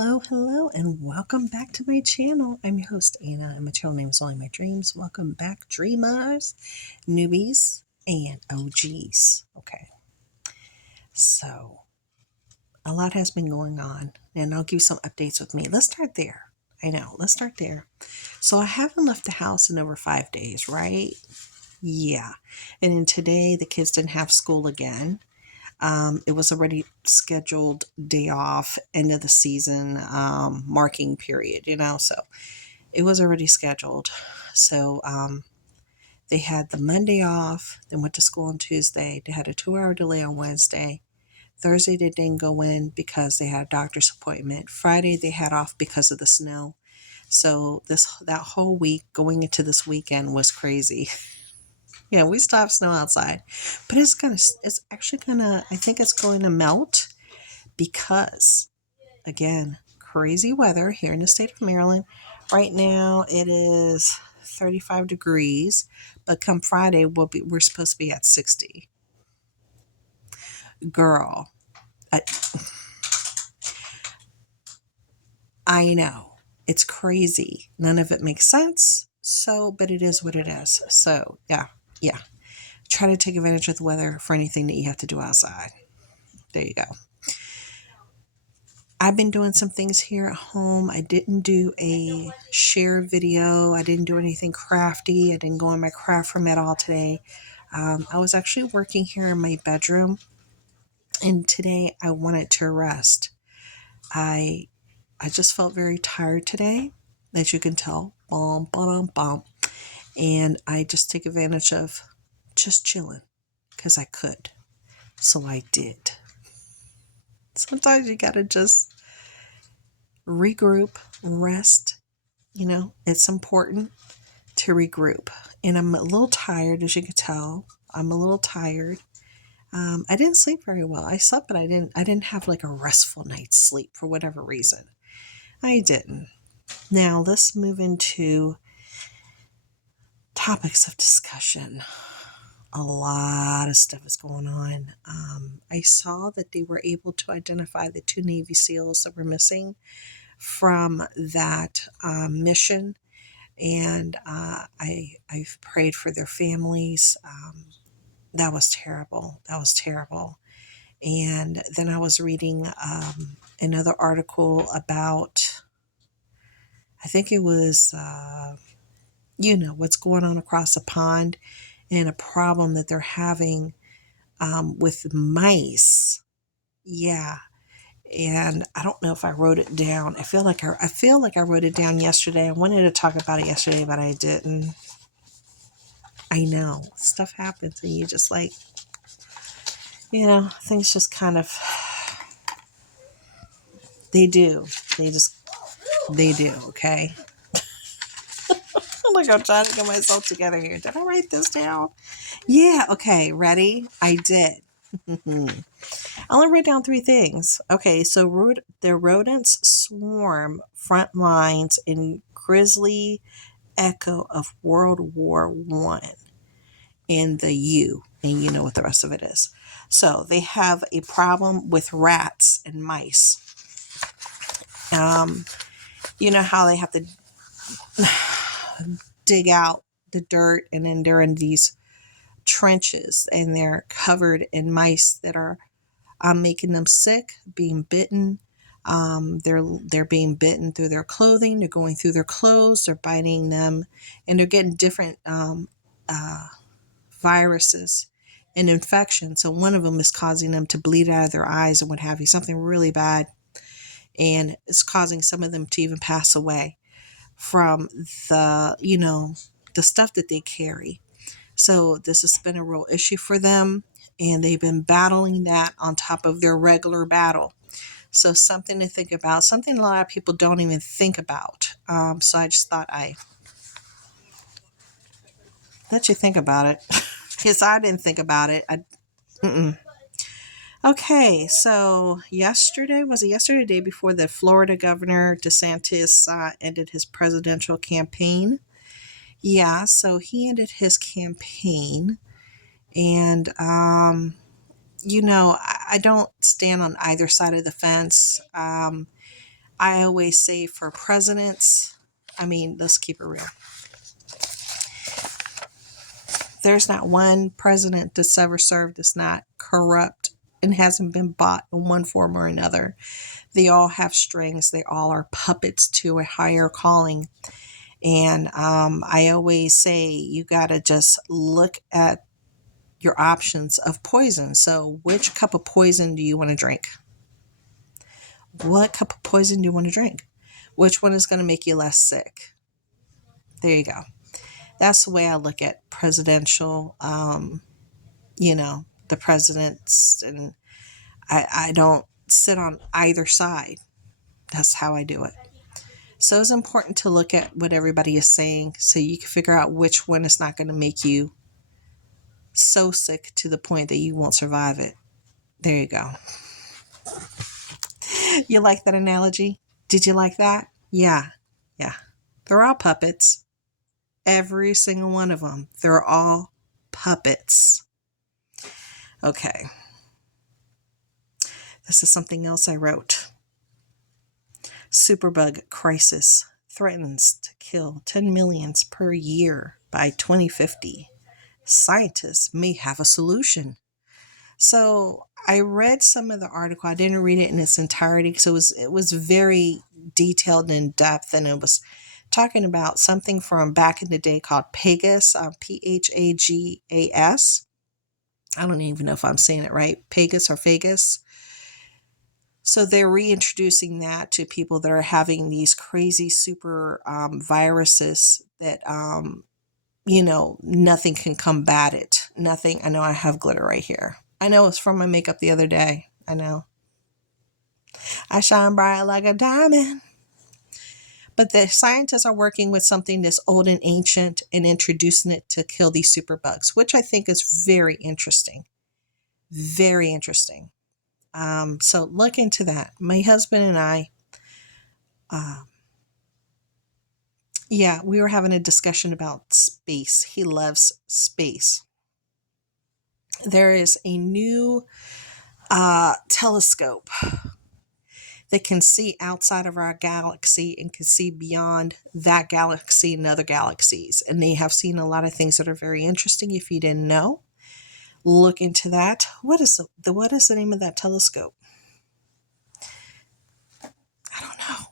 Hello, and welcome back to my channel. I'm your host, Anna, and my channel name is Only My Dreams. Welcome back, dreamers, newbies, and OGs. Okay, so a lot has been going on, and I'll give you some updates with me. Let's start there. I know, let's start there. So I haven't left the house in over 5 days, right? Yeah. And then today, the kids didn't have school again. It was already scheduled day off, end of the season, marking period. So it was already scheduled. So they had the Monday off, then went to school on Tuesday. They had a 2 hour delay on Wednesday. Thursday, they didn't go in because they had a doctor's appointment. Friday, they had off because of the snow. So that whole week going into this weekend was crazy. Yeah, we still have snow outside, but it's actually gonna, I think it's going to melt because, again, crazy weather here in the state of Maryland. Right now it is 35 degrees, but come Friday we're supposed to be at 60. Girl, I, I know it's crazy. None of it makes sense. So, but it is what it is. So, yeah. Try to take advantage of the weather for anything that you have to do outside. There you go. I've been doing some things here at home. I didn't do a share video. I didn't do anything crafty. I didn't go in my craft room at all today. I was actually working here in my bedroom, and today I wanted to rest. I I just felt very tired today, as you can tell. Bum, bum, bum. And I just take advantage of just chilling because I could. So I did. Sometimes you gotta just regroup, rest. It's important to regroup. And I'm a little tired, as you can tell. I'm a little tired. I didn't sleep very well. I slept, but I didn't have like a restful night's sleep for whatever reason. I didn't. Now let's move into topics of discussion. A lot of stuff is going on. I saw that they were able to identify the 2 Navy SEALs that were missing from that mission, and I've prayed for their families. That was terrible. That was terrible. And then I was reading another article about, I think it was, what's going on across the pond and a problem that they're having with mice. Yeah. And I don't know if I wrote it down. I feel like I wrote it down yesterday. I wanted to talk about it yesterday, but I didn't. I know stuff happens, and you just like, things just kind of, they do. They just, they do. Okay. Like I'm trying to get myself together here. Did I write this down? Yeah. Okay. Ready? I did. I only wrote down 3 things. Okay. So the rodents swarm front lines in grisly echo of World War I in the U, and you know what the rest of it is. So they have a problem with rats and mice. You know how they have to dig out the dirt, and then they're in these trenches and they're covered in mice that are making them sick, being bitten. They're being bitten through their clothing. They're going through their clothes. They're biting them, and they're getting different viruses and infections. So one of them is causing them to bleed out of their eyes and what have you, something really bad, and it's causing some of them to even pass away from the stuff that they carry. So this has been a real issue for them, and they've been battling that on top of their regular battle. So something to think about, something a lot of people don't even think about. So I just thought I let you think about it. Because I didn't think about it. Mm-mm. Okay, so was it yesterday, day before, the Florida Governor DeSantis ended his presidential campaign? Yeah, so he ended his campaign, and I don't stand on either side of the fence. I always say for presidents, I mean, let's keep it real. There's not one president that's ever served that's not corrupt and hasn't been bought in one form or another. They all have strings. They all are puppets to a higher calling. And I always say you got to just look at your options of poison. So which cup of poison do you want to drink? What cup of poison do you want to drink? Which one is going to make you less sick? There you go. That's the way I look at presidential, the presidents. And I don't sit on either side. That's how I do it. So it's important to look at what everybody is saying so you can figure out which one is not going to make you so sick to the point that you won't survive it. There you go. You like that analogy? Did you like that? Yeah. They're all puppets. Every single one of them. They're all puppets. Okay. This is something else I wrote. Superbug crisis threatens to kill 10 million per year by 2050. Scientists may have a solution. So I read some of the article. I didn't read it in its entirety because it was very detailed and in depth, and it was talking about something from back in the day called Pegasus, P-H-A-G-A-S. I don't even know if I'm saying it right, Pegasus or Phagus. So they're reintroducing that to people that are having these crazy super viruses that, nothing can combat it. Nothing. I know I have glitter right here. I know it's from my makeup the other day. I know. I shine bright like a diamond. But the scientists are working with something that's old and ancient and introducing it to kill these superbugs, which I think is very interesting. Very interesting. So look into that. My husband and I, we were having a discussion about space. He loves space. There is a new telescope that can see outside of our galaxy and can see beyond that galaxy and other galaxies. And they have seen a lot of things that are very interesting. If you didn't know, look into that. What is the name of that telescope? I don't know.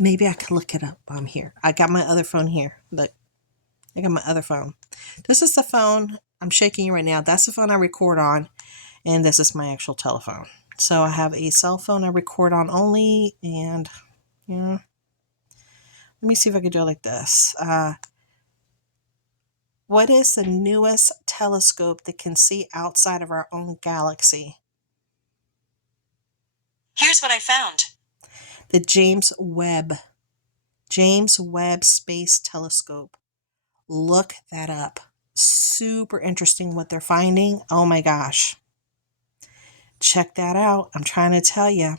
Maybe I could look it up. I'm here. I got my other phone here. Look, I got my other phone. This is the phone. I'm shaking you right now. That's the phone I record on. And this is my actual telephone. So I have a cell phone I record on only. And, let me see if I can do it like this. What is the newest telescope that can see outside of our own galaxy? Here's what I found. The James Webb Space Telescope. Look that up. Super interesting what they're finding. Oh my gosh. Check that out. I'm trying to tell you.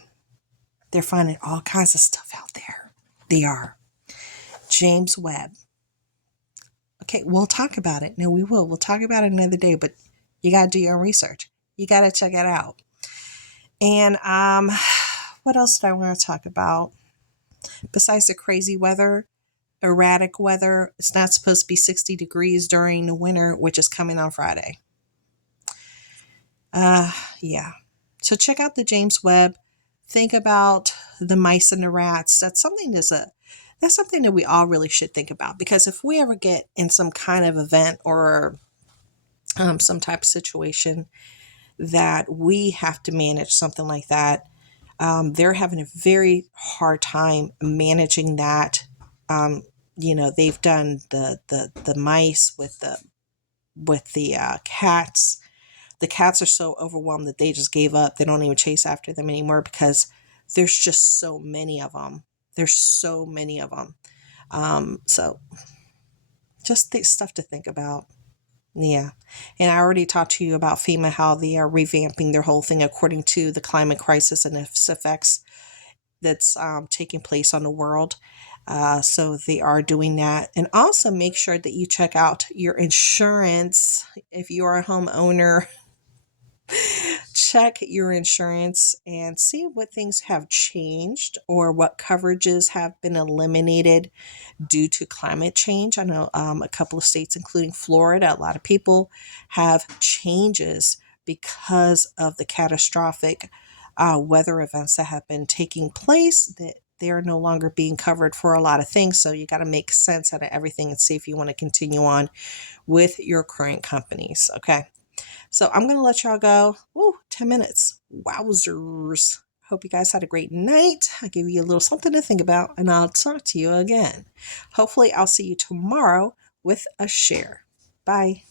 They're finding all kinds of stuff out there. They are. James Webb. Okay, we'll talk about it. No, we will. We'll talk about it another day, but you got to do your own research. You got to check it out. And what else did I want to talk about? Besides the crazy weather, erratic weather, it's not supposed to be 60 degrees during the winter, which is coming on Friday. So check out the James Webb. Think about the mice and the rats. That's something that we all really should think about, because if we ever get in some kind of event or some type of situation that we have to manage something like that, they're having a very hard time managing that. They've done the mice with the cats. The cats are so overwhelmed that they just gave up. They don't even chase after them anymore because there's just so many of them. So just stuff to think about. Yeah. And I already talked to you about FEMA, how they are revamping their whole thing according to the climate crisis and its effects that's taking place on the world. So they are doing that. And also make sure that you check out your insurance. If you are a homeowner, check your insurance and see what things have changed or what coverages have been eliminated due to climate change. I know a couple of states, including Florida, a lot of people have changes because of the catastrophic weather events that have been taking place, that they're no longer being covered for a lot of things. So you got to make sense out of everything and see if you want to continue on with your current companies. Okay. So I'm going to let y'all go. Ooh, 10 minutes. Wowzers. Hope you guys had a great night. I gave you a little something to think about, and I'll talk to you again. Hopefully, I'll see you tomorrow with a share. Bye.